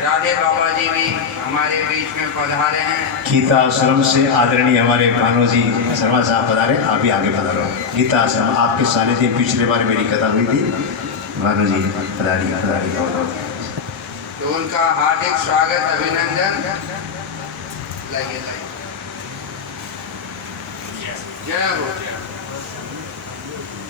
राधे बाबा जी भी हमारे बीच में पधारे हैं। गीता आश्रम से आदरणीय हमारे भानु जी शर्मा साहब पधारे, आप भी आगे पधारो। गीता आश्रम आपके सानिध्य पिछले बार मेरी कथा हुई थी, भानु जी पधारिए पधारिए। तो उनका हार्दिक स्वागत अभिनंदन। लगे जय हो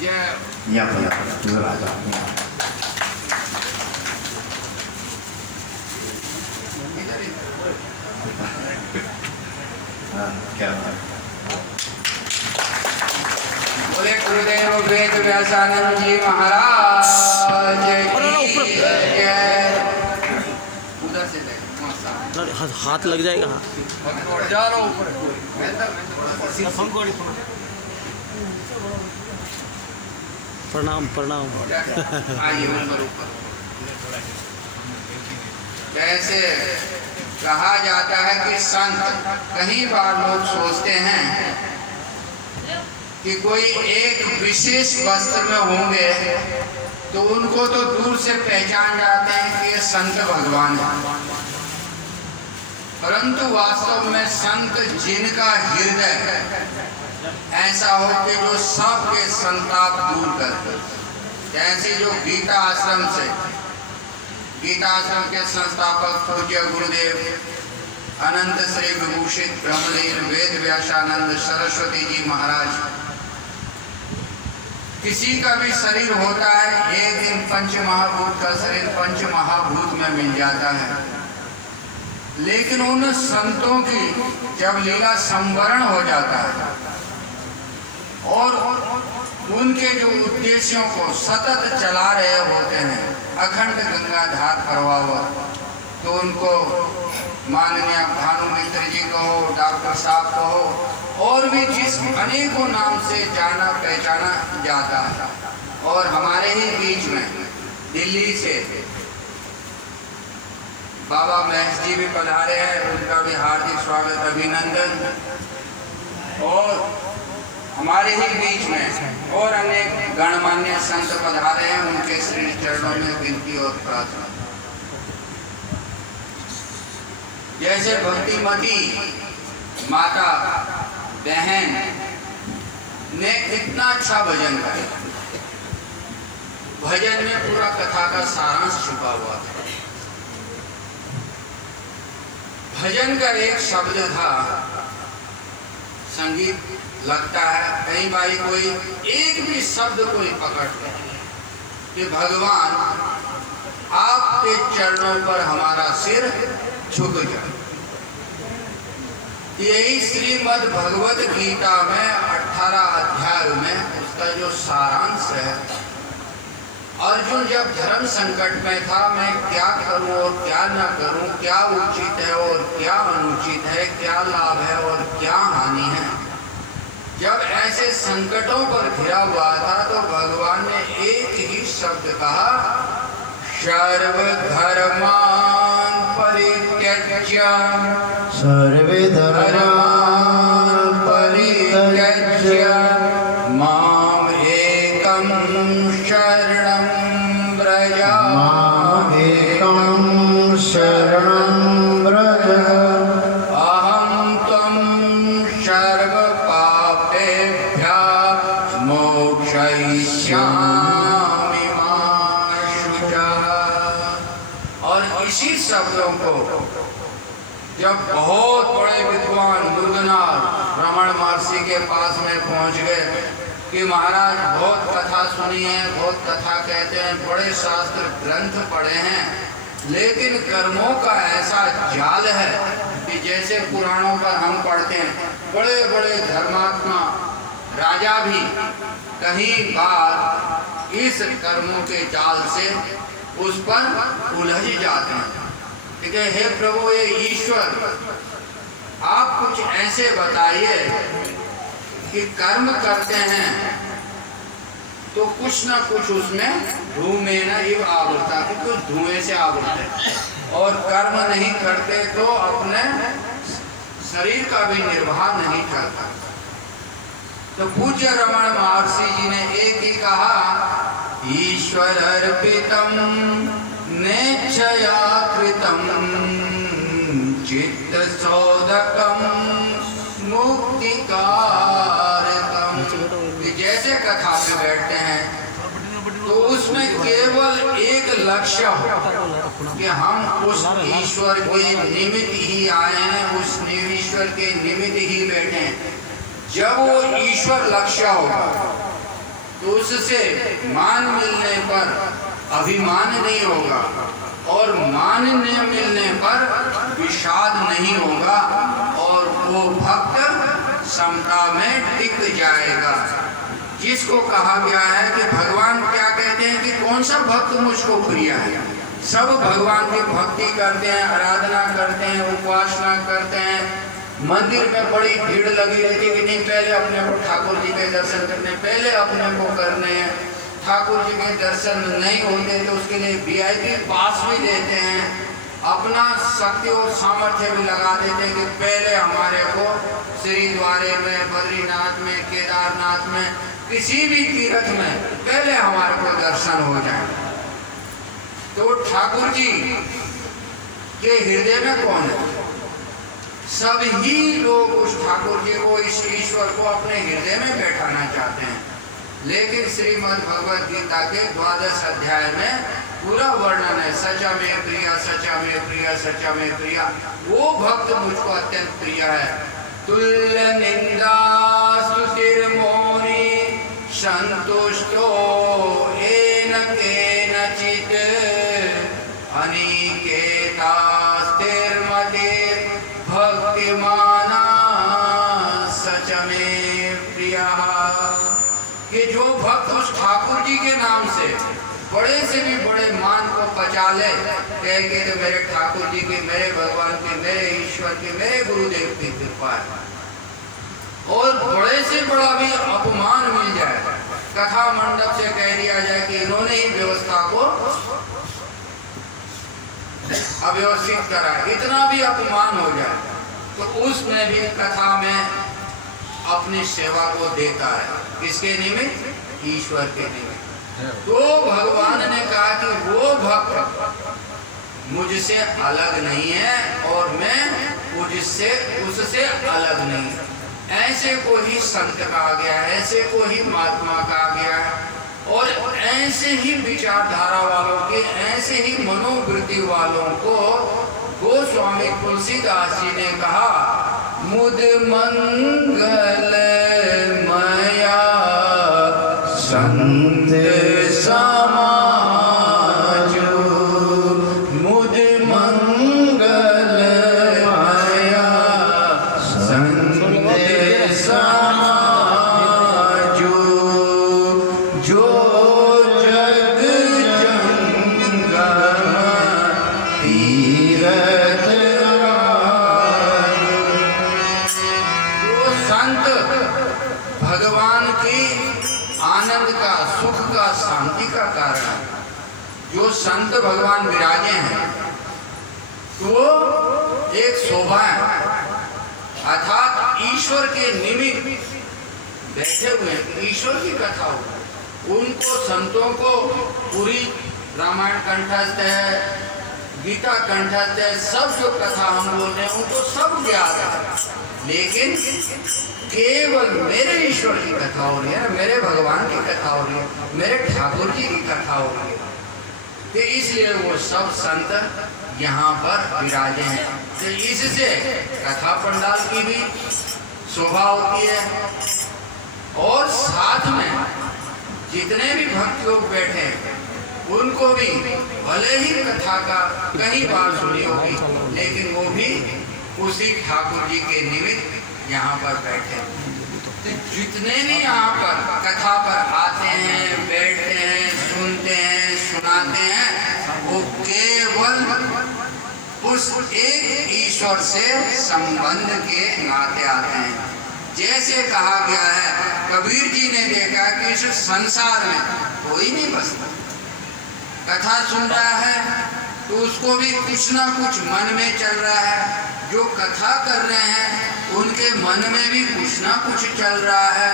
जय। यहाँ पधारो, इधर आ जाओ। क्या बोले गुरुदेव वेद व्यासानंद जी महाराज की जय। उधर से हाथ लग जाएगा। प्रणाम प्रणाम। आइए ऊपर ऊपर। जैसे कहा जाता है कि संत, कई बार लोग सोचते हैं कि कोई एक विशेष वस्त्र में होंगे तो उनको तो दूर से पहचान जाते हैं कि ये संत भगवान है, परंतु वास्तव में संत जिनका हृदय ऐसा हो कि जो सबके संताप दूर करते, जैसे जो गीता आश्रम के संस्थापक पूज्य गुरुदेव अनंत श्री विभूषित ब्रह्मलीन वेद व्यासानंद सरस्वती जी महाराज, किसी का भी शरीर होता है, एक दिन पंच महाभूत का शरीर पंच महाभूत में मिल जाता है, लेकिन उन संतों की जब लीला संवरण हो जाता है और उनके जो उद्देश्यों को सतत चला रहे होते हैं, अखंड गंगा धार प्रवाह हुआ, तो उनको माननीय भानु मित्र जी कहो, डॉक्टर साहब कहो, और भी जिस अनेकों नाम से जाना पहचाना जाता है। और हमारे ही बीच में दिल्ली से बाबा महेश जी भी पधारे हैं, उनका भी हार्दिक स्वागत अभिनंदन। और हमारे ही बीच में और अनेक गणमान्य संत पधारे हैं, उनके श्री चरणों में विनती और प्रार्थना। जैसे भक्तिमती माता बहन ने कितना अच्छा भजन गाया, भजन में पूरा कथा का सारांश छुपा हुआ था। भजन का एक शब्द था, संगीत लगता है कई बार कोई एक भी शब्द कोई पकड़ ले कि भगवान आपके चरणों पर हमारा सिर झुक जाए। यही श्रीमद् भगवत गीता में 18 अध्याय में उसका जो सारांश है। अर्जुन जब धर्म संकट में था, मैं क्या करूं और क्या न करूं, क्या उचित है और क्या अनुचित है, क्या लाभ है और क्या हानि है, जब ऐसे संकटों पर घिरा हुआ था तो भगवान ने एक ही शब्द कहा, सर्वधर्मान परित्यज्य, सर्वधर्मान परित्यज्य माम एकम शरणं व्रज, माम एकम शरणं व्रज, अहं त्वं सर्व पापेभ्यः मोक्षयिष्यामि मा शुचः। और इसी शब्दों को जब बहुत बड़े विद्वान मुर्गनाथ रमण महर्षि के पास में पहुंच गए कि महाराज बहुत कथा सुनी है, बहुत कथा कहते हैं, बड़े शास्त्र ग्रंथ पढ़े हैं, लेकिन कर्मों का ऐसा जाल है कि जैसे पुराणों पर हम पढ़ते हैं, बड़े बड़े धर्मात्मा राजा भी कहीं बार इस कर्मों के जाल से उस पर उलझ जाते हैं। ठीक है, हे प्रभु ये ईश्वर, आप कुछ ऐसे बताइए कि कर्म करते हैं तो कुछ ना कुछ उसमें धूमें न इव आवृता, कि कुछ धुएं से आवृत है, और कर्म नहीं करते तो अपने शरीर का भी निर्वाह नहीं करता। तो पूज्य रमण महर्षि जी ने एक ही कहा, ईश्वर अर्पितम नेच्छया कृत अमृतम चित्त सौदकम मुक्तिकारकम। जैसे कथा पे बैठते हैं तो उसमें केवल एक लक्ष्य हो कि हम उस ईश्वर के निमित्त ही आए हैं, उस ईश्वर के निमित्त ही बैठे हैं। जब वो ईश्वर लक्ष्य होगा तो उससे मान मिलने पर अभिमान नहीं होगा और मान न मिलने पर विषाद नहीं होगा और वो भक्त समता में टिक जाएगा। जिसको कहा गया है कि भगवान क्या कहते हैं कि कौन सा भक्त मुझको प्रिय है। सब भगवान की भक्ति करते हैं, आराधना करते हैं, उपासना करते हैं। मंदिर में बड़ी भीड़ लगी रहती है कि नहीं पहले अपने को ठाकुर जी के दर्शन करने, पहले अपने को करने हैं। ठाकुर जी के दर्शन नहीं होते तो उसके लिए VIP पास भी देते हैं, अपना शक्ति और सामर्थ्य भी लगा देते हैं कि पहले हमारे को श्रीद्वारे में, बद्रीनाथ में, केदारनाथ में, किसी भी तीर्थ में पहले हमारे को दर्शन हो जाए। तो ठाकुर जी के हृदय में कौन है? सभी लोग उस ठाकुर जी को, इस ईश्वर को अपने हृदय में बैठाना चाहते हैं। लेकिन श्रीमद् भगवद गीता के 12 अध्याय में पूरा वर्णन है, सचा में प्रिया, सचा में प्रिया, सचा में प्रिया। वो भक्त मुझको अत्यंत प्रिय है। तुल्य निंदा स्तुतिर्मौनी संतुष्टो येन केनचित् अनिकेतास्तिर्मतिर् भक्तिमाना सच में प्रिया। कि जो भक्त उस ठाकुर जी के नाम से बड़े से भी बड़े मान को बचा ले, कह के तो मेरे ठाकुर जी की, मेरे भगवान की, मेरे ईश्वर की, मेरे गुरुदेव की कृपा है, और बड़े से बड़ा भी अपमान मिल जाए, कथा मंडप से कह दिया जाए कि इन्होंने ही व्यवस्था को अव्यवस्थित करा, इतना भी अपमान हो जाए तो उसमें भी कथा में अपनी सेवा को देता है। किसके निमित्त? ईश्वर के निमित्त। तो भगवान ने कहा कि वो भक्त मुझसे अलग नहीं है और मैं उससे अलग नहीं। ऐसे को ही संत कहा गया है, ऐसे को ही महात्मा कहा गया है, और ऐसे ही विचारधारा वालों के, ऐसे ही मनोवृत्ति वालों को गोस्वामी तुलसीदास जी ने कहा, मुद मंगल मया संत समाजो, मुद मंगल मया संत समाजो, जो जग जंगम तीरथ भगवान की आनंद का, सुख का, शांति का कारण जो संत भगवान विराजे हैं तो एक शोभा है, अर्थात ईश्वर के निमित्त बैठे हुए ईश्वर की कथा हो। उनको संतों को पूरी रामायण कंठस्थ है, गीता कंठस्थ है, सब जो कथा हम बोल रहे हैं उनको सब ज्ञात है, लेकिन केवल मेरे ईश्वर की कथा हो रही है, मेरे भगवान की कथा हो रही है, मेरे ठाकुर जी की कथा हो रही है। तो इसलिए वो सब संत यहाँ पर विराजे हैं। तो इससे कथा पंडाल की भी शोभा होती है और साथ में जितने भी भक्त लोग बैठे हैं उनको भी भले ही कथा का कई बार सुनी होगी, लेकिन वो भी उसी ठाकुर जी के निमित्त यहाँ पर बैठे। तो जितने भी यहाँ पर कथा पर आते हैं, बैठते हैं, सुनते हैं, सुनाते हैं, वो केवल उस एक ईश्वर से संबंध के नाते आते हैं। जैसे कहा गया है, कबीर जी ने देखा कि इस संसार में कोई नहीं बसता, कथा सुन रहा है तो उसको भी कुछ ना कुछ मन में चल रहा है, जो कथा कर रहे हैं उनके मन में भी कुछ ना कुछ चल रहा है,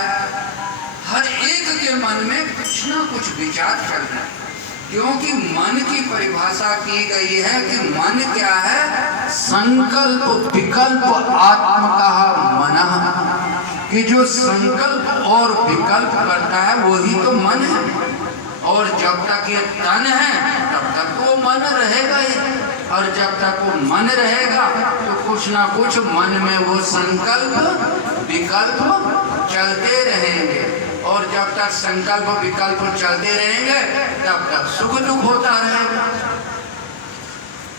हर एक के मन में कुछ ना कुछ विचार चल रहा है। क्योंकि मन की परिभाषा की गई है कि मन क्या है? संकल्प विकल्प आत्मकः मनः, कि जो संकल्प और विकल्प करता है वही तो मन है। और जब तक ये तन है तब तक वो मन रहेगा ही, और जब तक वो मन रहेगा तो कुछ ना कुछ मन में वो संकल्प विकल्प चलते रहेंगे। और जब तक संकल्प विकल्प चलते रहेंगे तब तक सुख दुख होता रहेगा।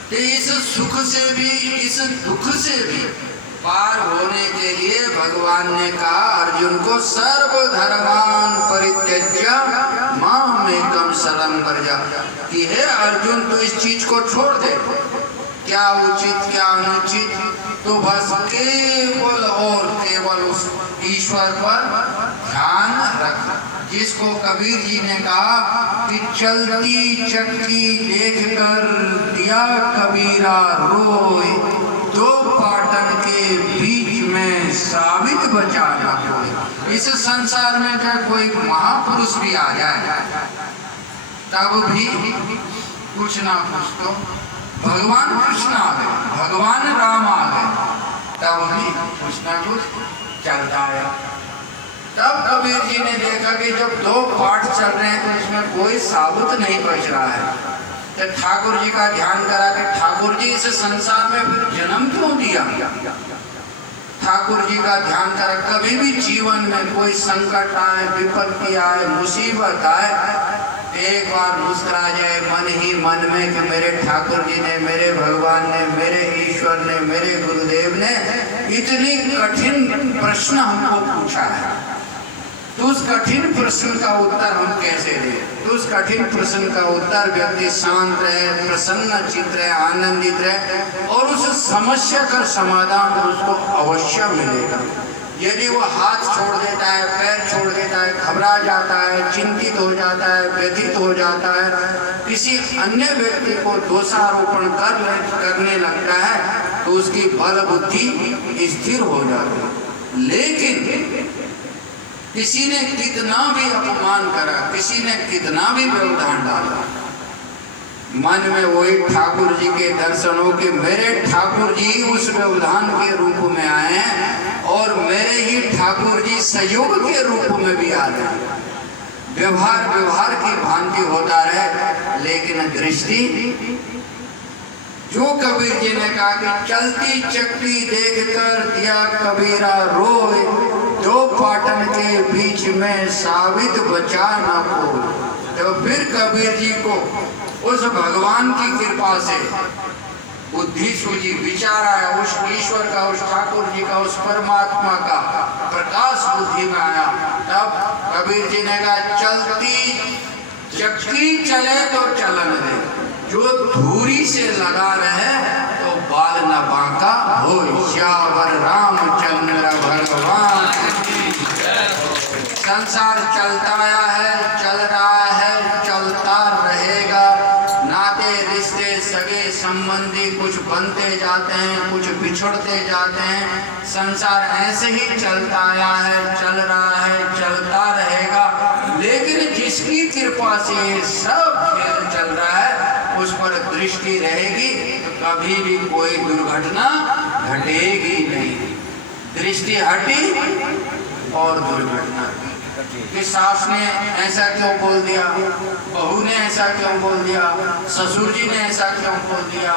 तो इस सुख से भी इस दुख से भी पार होने के लिए भगवान ने कहा अर्जुन को सर्वधर्मान परित्यज्य मामेकं शरणं व्रज, कि हे अर्जुन तू इस चीज को छोड़ दे, क्या उचित क्या अनुचित, तो बस केवल और केवल उस ईश्वर पर ध्यान रख। जिसको कबीर जी ने कहा कि चलती चक्की देखकर दिया कबीरा रोए, दो पाटन के बीच में साबित बचा ना कोई। इस संसार में चाहे कोई महापुरुष भी आ जाए तब भी कुछ ना कुछ तो, भगवान कृष्ण आ गए, भगवान राम आ गए, तब भी कुछ ना कुछ चलता है। तब कबीर जी ने देखा कि जब दो पाठ चल रहे हैं तो इसमें कोई साबुत नहीं बच रहा है, तो ठाकुर जी का ध्यान करा कि ठाकुर जी इस संसार में फिर जन्म क्यों दिया। ठाकुर जी का ध्यान करा, कभी भी जीवन में कोई संकट आए, विपत्ति आए, मुसीबत आए, एक बार मुस्कुरा जाए मन ही मन में कि मेरे ठाकुर जी ने, मेरे भगवान ने, मेरे ईश्वर ने, मेरे गुरुदेव ने इतनी कठिन प्रश्न हमको पूछा है, तो उस कठिन प्रश्न का उत्तर हम कैसे दें। तो उस कठिन प्रश्न का उत्तर व्यक्ति शांत रहे, प्रसन्न चित्त रहे, आनंदित रहे, और उस समस्या का समाधान उसको अवश्य मिलेगा। यदि वो हाथ छोड़ देता है, पैर छोड़ देता है, घबरा जाता है, चिंतित हो जाता है, व्यथित हो जाता है, किसी अन्य व्यक्ति को दोषारोपण करने लगता है, तो उसकी बल बुद्धि स्थिर हो जाती है। लेकिन किसी ने कितना भी अपमान करा, किसी ने कितना भी व्यवधान डाला, मन में वही ठाकुर जी के दर्शन हो कि मेरे ठाकुर जी उस व्यवधान के रूप में आए हैं और मेरे ही ठाकुर जी सहयोग के रूप में भी आ रहे हैं। व्यवहार की भांति होता रहे, लेकिन दृष्टि, जो कबीर जी ने कहा कि चलती चक्की देखकर दिया कबीरा रोए, दो पाटन के बीच में साबित बचा ना कोई। तो फिर कबीर जी को उस भगवान की कृपा से बुद्धि सूझी, विचार आया, उस ईश्वर का, उस ठाकुर जी का, उस परमात्मा का प्रकाश बुद्धि में आया। तब कबीर जी ने कहा चलती चक्की चले तो चलन दे, जो धूरी से लगा रहे तो बाल न बांका हो। श्यावर रामचंद्र भगवान। संसार चलता आया है, चल रहा है, चलता रहेगा। नाते रिश्ते सगे संबंधी कुछ बनते जाते हैं, कुछ बिछड़ते जाते हैं। संसार ऐसे ही चलता आया है, चल रहा है, चलता रहेगा। लेकिन जिसकी कृपा से सब खेल चल रहा है, उस पर दृष्टि रहेगी तो कभी भी कोई दुर्घटना घटेगी नहीं। दृष्टि हटी और दुर्घटना। कि सास ने ऐसा क्यों बोल दिया, बहू ने ऐसा क्यों बोल दिया, ससुर जी ने ऐसा क्यों बोल दिया,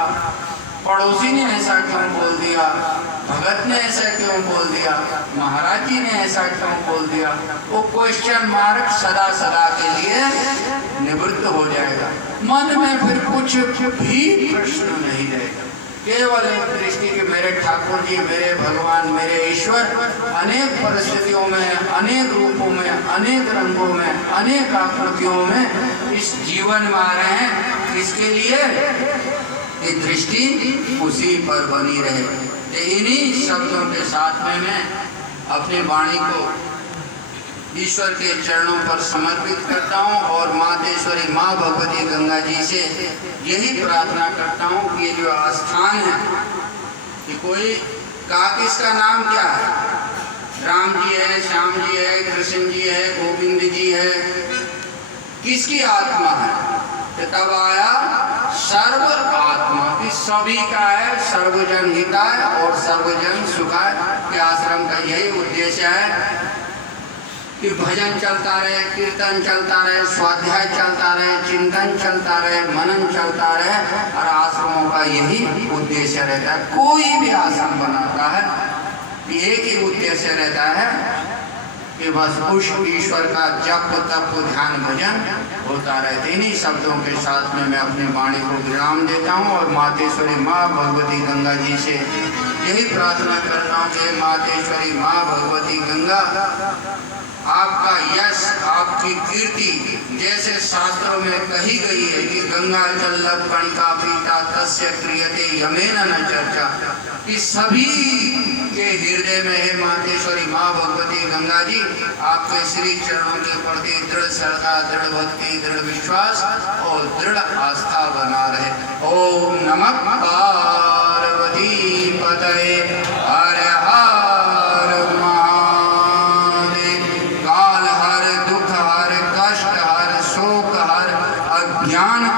पड़ोसी ने ऐसा क्यों बोल दिया, भगत ने ऐसा क्यों बोल दिया, महाराज जी ने ऐसा क्यों बोल दिया, वो क्वेश्चन मार्क सदा सदा के लिए निवृत्त हो जाएगा। मन में फिर कुछ भी प्रश्न नहीं रहेगा। केवल एक दृष्टि कि मेरे ठाकुर जी, मेरे भगवान, मेरे ईश्वर अनेक परिस्थितियों में, अनेक रूपों में, अनेक रंगों में, अनेक आकृतियों में इस जीवन में आ रहे हैं। इसके लिए ये दृष्टि उसी पर बनी रहे। तो इन्हीं शब्दों के साथ में मैं अपनी वाणी को ईश्वर के चरणों पर समर्पित करता हूँ और मातेश्वरी माँ भगवती गंगा जी से यही प्रार्थना करता हूँ कि ये जो आस्थान है, कि कोई कहा कि इसका नाम क्या है, राम जी है, श्याम जी है, कृष्ण जी है, गोविंद जी है, किसकी आत्मा है? कि तब आया सर्व आत्मा की सभी का है, सर्वजन हिताय और सर्वजन सुखाय के आश्रम का यही उद्देश्य है कि भजन चलता रहे, कीर्तन चलता रहे, स्वाध्याय चलता रहे, चिंतन चलता रहे, मनन चलता रहे, और आश्रमों का यही उद्देश्य रहता है। कोई भी आश्रम बनाता है एक ही उद्देश्य रहता है कि बस उस ईश्वर का जप तप ध्यान भजन होता रहे। इन्हीं शब्दों के साथ में मैं अपनी वाणी को विराम देता हूँ और मातेश्वरी माँ भगवती गंगा जी से यही प्रार्थना करता हूँ कि मातेश्वरी माँ भगवती गंगा आपका यश, आपकी कीर्ति जैसे शास्त्रों में कही गई है कि गंगा जल कणिका पीता तस्य क्रियते यमेन न चर्चा, कि सभी के हृदय में है मातेश्वरी माँ भगवती गंगा जी आपके श्री चरणों के प्रति दृढ़ श्रद्धा, दृढ़ भक्ति, दृढ़ विश्वास और दृढ़ आस्था बना रहे। ओम नमः पार्वती पतये हर हर महादेव। काल हर, दुख हर, कष्ट हर, शोक हर, अज्ञान